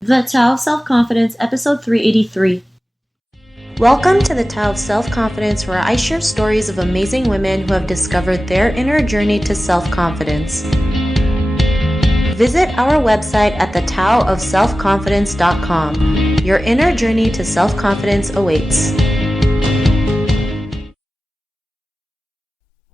The Tao of Self-Confidence, episode 383. Welcome to the Tao of Self-Confidence, where I share stories of amazing women who have discovered their inner journey to self-confidence. Visit our website at thetaoofselfconfidence.com. Your inner journey to self-confidence awaits.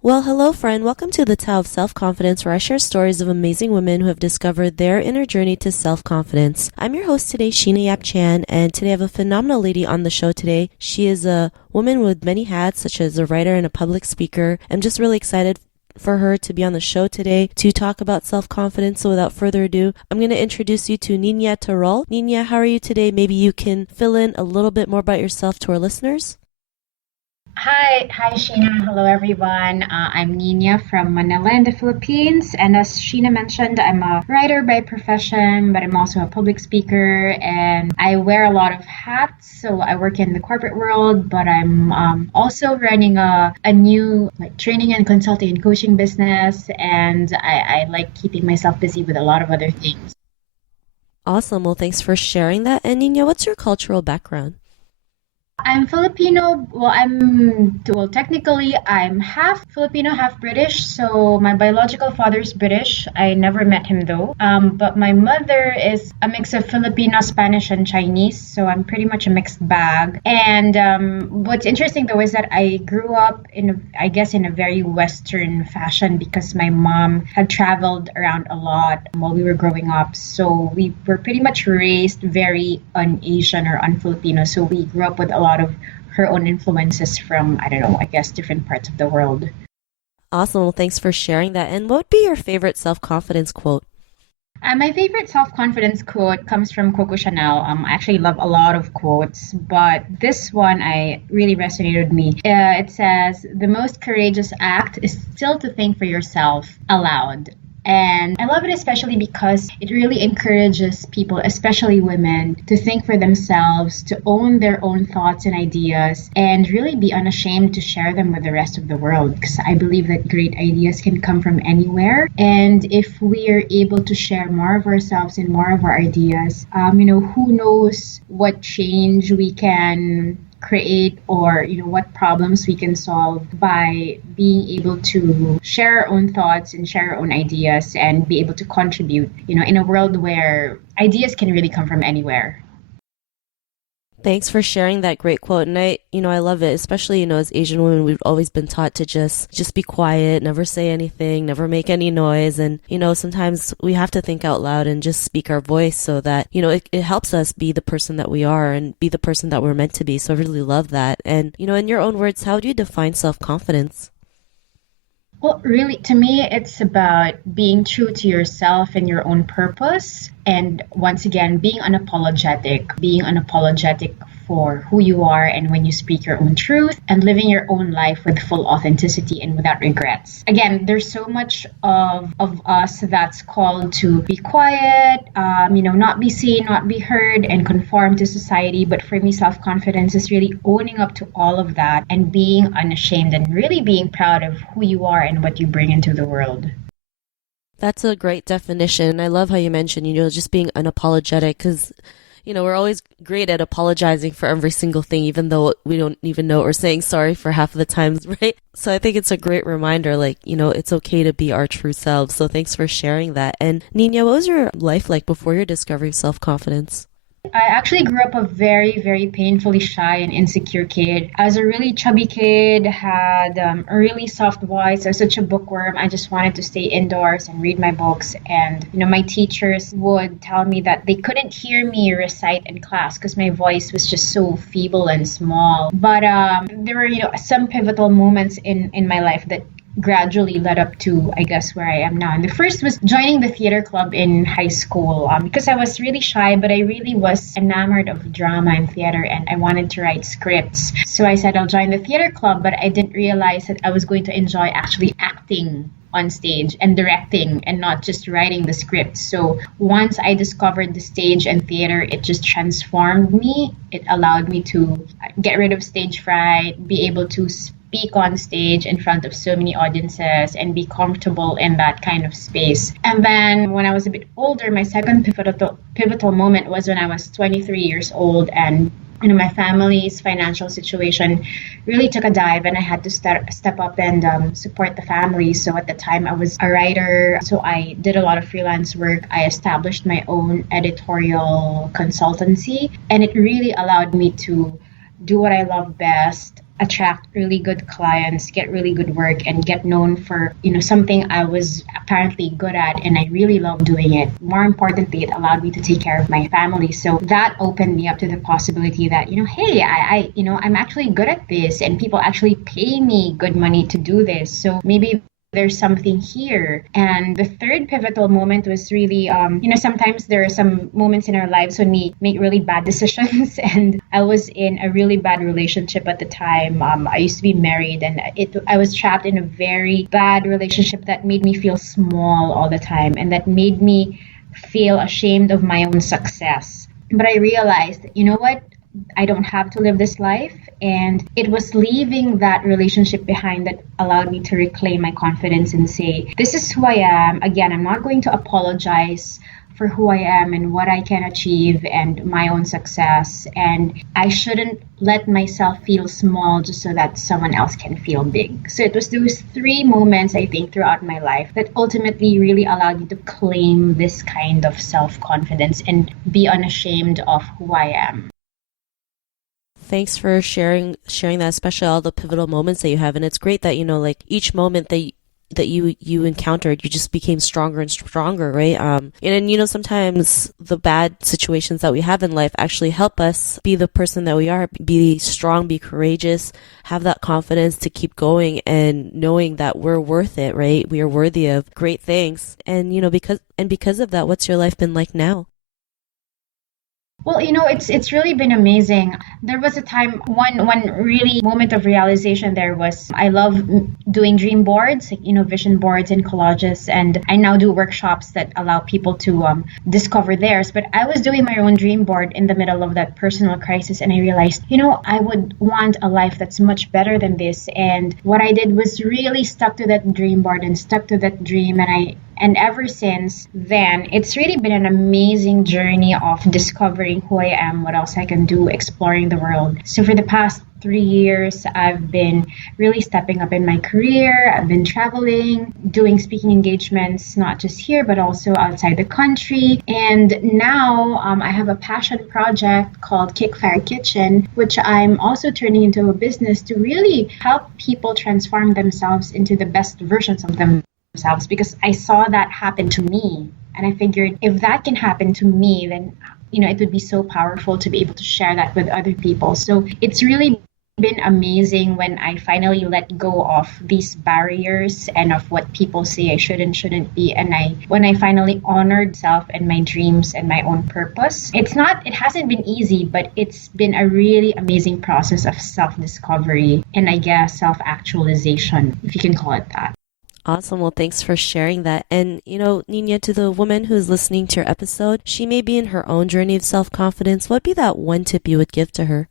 Well, hello friend. Welcome to the Tao of Self-Confidence, where I share stories of amazing women who have discovered their inner journey to self-confidence. I'm your host today, Sheena Yap Chan, and today I have a phenomenal lady on the show today. She is a woman with many hats, such as a writer and a public speaker. I'm just really excited for her to be on the show today to talk about self-confidence. So without further ado, I'm going to introduce you to Niña Terol. Niña, how are you today? Maybe you can fill in a little bit more about yourself to our listeners. Hi, Sheena. Hello, everyone. I'm Niña from Manila in the Philippines. And as Sheena mentioned, I'm a writer by profession, but I'm also a public speaker and I wear a lot of hats. So I work in the corporate world, but I'm also running a new training and consulting and coaching business. And I like keeping myself busy with a lot of other things. Awesome. Well, thanks for sharing that. And Niña, what's your cultural background? I'm Filipino. Technically, I'm half Filipino, half British. So my biological father's British. I never met him though. But my mother is a mix of Filipino, Spanish, and Chinese. So I'm pretty much a mixed bag. And what's interesting though is that I grew up in a very Western fashion because my mom had traveled around a lot while we were growing up. So we were pretty much raised very un-Asian or un-Filipino. So we grew up with a lot of her own influences from, different parts of the world. Awesome. Well, thanks for sharing that. And what would be your favorite self-confidence quote? My favorite self-confidence quote comes from Coco Chanel. I actually love a lot of quotes, but this one really resonated with me. It says, "The most courageous act is still to think for yourself aloud." And I love it especially because it really encourages people, especially women, to think for themselves, to own their own thoughts and ideas, and really be unashamed to share them with the rest of the world. Because I believe that great ideas can come from anywhere. And if we are able to share more of ourselves and more of our ideas, who knows what change we can create or what problems we can solve by being able to share our own thoughts and share our own ideas and be able to contribute in a world where ideas can really come from anywhere. Thanks for sharing that great quote. And I love it, especially, as Asian women, we've always been taught to just be quiet, never say anything, never make any noise. And, sometimes we have to think out loud and just speak our voice so that, it helps us be the person that we are and be the person that we're meant to be. So I really love that. And, in your own words, how do you define self-confidence? Well, really, to me, it's about being true to yourself and your own purpose. And once again, being unapologetic for who you are and when you speak your own truth and living your own life with full authenticity and without regrets. Again, there's so much of us that's called to be quiet, not be seen, not be heard, and conform to society. But for me, self-confidence is really owning up to all of that and being unashamed and really being proud of who you are and what you bring into the world. That's a great definition. I love how you mentioned, just being unapologetic because, we're always great at apologizing for every single thing, even though we don't even know what we're saying sorry for half of the times, right? So I think it's a great reminder, it's okay to be our true selves. So thanks for sharing that. And Niña, what was your life like before your discovery of self-confidence? I actually grew up a very, very painfully shy and insecure kid. I was a really chubby kid, had a really soft voice. I was such a bookworm. I just wanted to stay indoors and read my books. And, my teachers would tell me that they couldn't hear me recite in class because my voice was just so feeble and small. But there were, some pivotal moments in my life that gradually led up to, where I am now. And the first was joining the theater club in high school because I was really shy, but I really was enamored of drama and theater and I wanted to write scripts. So I said I'll join the theater club, but I didn't realize that I was going to enjoy actually acting on stage and directing and not just writing the script. So once I discovered the stage and theater, it just transformed me. It allowed me to get rid of stage fright, be able to speak on stage in front of so many audiences and be comfortable in that kind of space. And then when I was a bit older, my second pivotal moment was when I was 23 years old, and my family's financial situation really took a dive, and I had to step up and support the family. So at the time, I was a writer, so I did a lot of freelance work. I established my own editorial consultancy, and it really allowed me to do what I love best, attract really good clients, get really good work, and get known for, something I was apparently good at, and I really love doing it. More importantly, it allowed me to take care of my family. So that opened me up to the possibility that, hey, I'm actually good at this, and people actually pay me good money to do this. So maybe there's something here. And the third pivotal moment was really, sometimes there are some moments in our lives when we make really bad decisions. And I was in a really bad relationship at the time. I used to be married, and I was trapped in a very bad relationship that made me feel small all the time, and that made me feel ashamed of my own success. But I realized, you know what? I don't have to live this life. And it was leaving that relationship behind that allowed me to reclaim my confidence and say, this is who I am. Again, I'm not going to apologize for who I am and what I can achieve and my own success. And I shouldn't let myself feel small just so that someone else can feel big. So it was those three moments, I think, throughout my life that ultimately really allowed me to claim this kind of self-confidence and be unashamed of who I am. Thanks for sharing that, especially all the pivotal moments that you have. And it's great that, like each moment that you encountered, you just became stronger and stronger, right? And sometimes the bad situations that we have in life actually help us be the person that we are, be strong, be courageous, have that confidence to keep going and knowing that we're worth it, right? We are worthy of great things. And, because of that, what's your life been like now? Well, it's really been amazing. There was a time, one really moment of realization there was I love doing dream boards, like, vision boards and collages, and I now do workshops that allow people to discover theirs. But I was doing my own dream board in the middle of that personal crisis, and I realized, I would want a life that's much better than this. And what I did was really stuck to that dream board and stuck to that dream, and ever since then, it's really been an amazing journey of discovering who I am, what else I can do, exploring the world. So for the past 3 years, I've been really stepping up in my career. I've been traveling, doing speaking engagements, not just here, but also outside the country. And now I have a passion project called Kickfire Kitchen, which I'm also turning into a business to really help people transform themselves into the best versions of themselves, because I saw that happen to me. And I figured if that can happen to me, then, it would be so powerful to be able to share that with other people. So it's really been amazing when I finally let go of these barriers and of what people say I should and shouldn't be. And when I finally honored self and my dreams and my own purpose, it hasn't been easy, but it's been a really amazing process of self-discovery and, I guess, self-actualization, if you can call it that. Awesome. Well, thanks for sharing that. And, Niña, to the woman who's listening to your episode, she may be in her own journey of self-confidence. What would be that one tip you would give to her?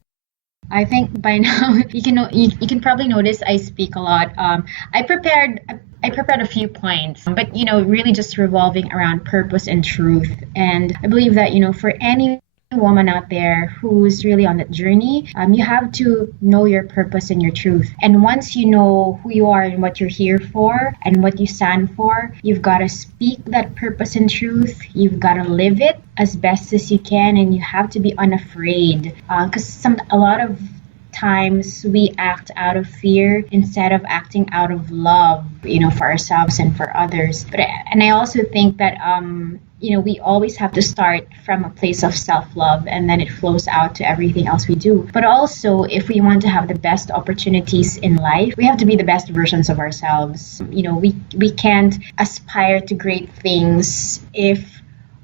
I think by now you can probably notice I speak a lot. I prepared a few points, but really just revolving around purpose and truth. And I believe that for any woman out there who's really on that journey, you have to know your purpose and your truth. And once you know who you are and what you're here for and what you stand for, you've got to speak that purpose and truth. You've got to live it as best as you can, and you have to be unafraid. Because a lot of times we act out of fear instead of acting out of love, for ourselves and for others. And I also think that we always have to start from a place of self-love, and then it flows out to everything else we do. But also, if we want to have the best opportunities in life, we have to be the best versions of ourselves. We can't aspire to great things if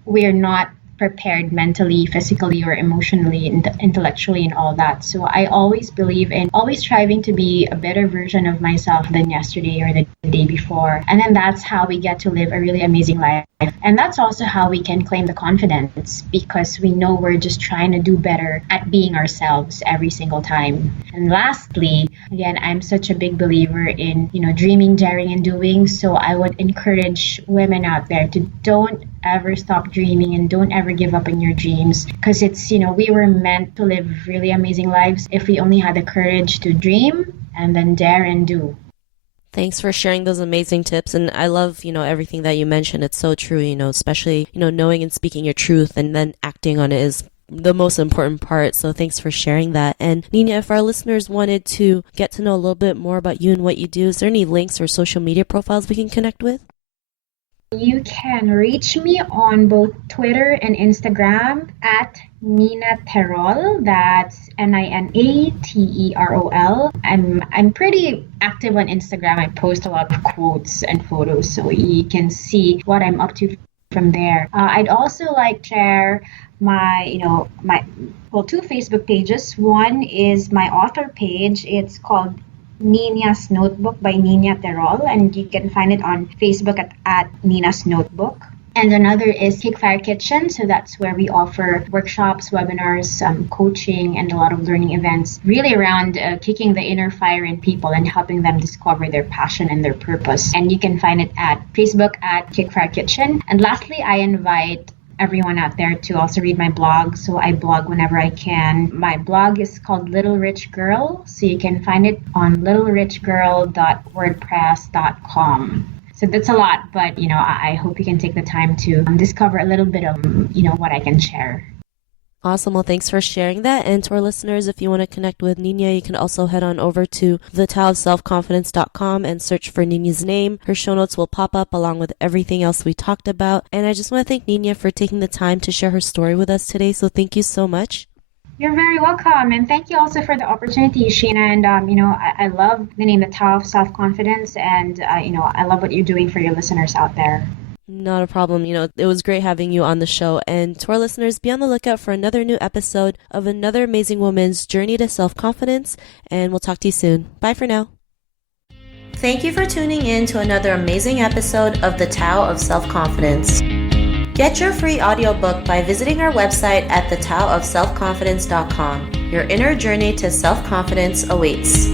we're not prepared mentally, physically, or emotionally, intellectually, and all that. So I always believe in always striving to be a better version of myself than yesterday or the day before. And then that's how we get to live a really amazing life. And that's also how we can claim the confidence, because we know we're just trying to do better at being ourselves every single time. And lastly, Again, I'm such a big believer in, dreaming, daring, and doing. So I would encourage women out there to don't ever stop dreaming and don't ever give up on your dreams, because we were meant to live really amazing lives if we only had the courage to dream and then dare and do. Thanks for sharing those amazing tips. And I love, everything that you mentioned. It's so true, especially, knowing and speaking your truth and then acting on it is the most important part. So thanks for sharing that. And Niña, if our listeners wanted to get to know a little bit more about you and what you do, is there any links or social media profiles we can connect with? You can reach me on both Twitter and Instagram at Niña Terol. That's Ninaterol. I'm pretty active on Instagram. I post a lot of quotes and photos, so you can see what I'm up to from there. I'd also like to share my two Facebook pages. One is my author page. It's called Nina's Notebook by Niña Terol, and you can find it on Facebook at Nina's Notebook. And another is Kickfire Kitchen. So that's where we offer workshops, webinars, coaching, and a lot of learning events really around kicking the inner fire in people and helping them discover their passion and their purpose. And you can find it at Facebook at Kickfire Kitchen. And lastly, I invite everyone out there to also read my blog. So I blog whenever I can. My blog is called Little Rich Girl. So you can find it on littlerichgirl.wordpress.com. So that's a lot, but I hope you can take the time to discover a little bit of what I can share. Awesome. Well, thanks for sharing that. And to our listeners, if you want to connect with Niña, you can also head on over to thetaoofselfconfidence.com and search for Niña's name. Her show notes will pop up along with everything else we talked about. And I just want to thank Niña for taking the time to share her story with us today. So thank you so much. You're very welcome. And thank you also for the opportunity, Sheena. And, I love the name, The Tao of Self-Confidence. And, I love what you're doing for your listeners out there. Not a problem. It was great having you on the show. And to our listeners, be on the lookout for another new episode of another amazing woman's journey to self-confidence. And we'll talk to you soon. Bye for now. Thank you for tuning in to another amazing episode of The Tao of Self-Confidence. Get your free audiobook by visiting our website at thetaoofselfconfidence.com. Your inner journey to self-confidence awaits.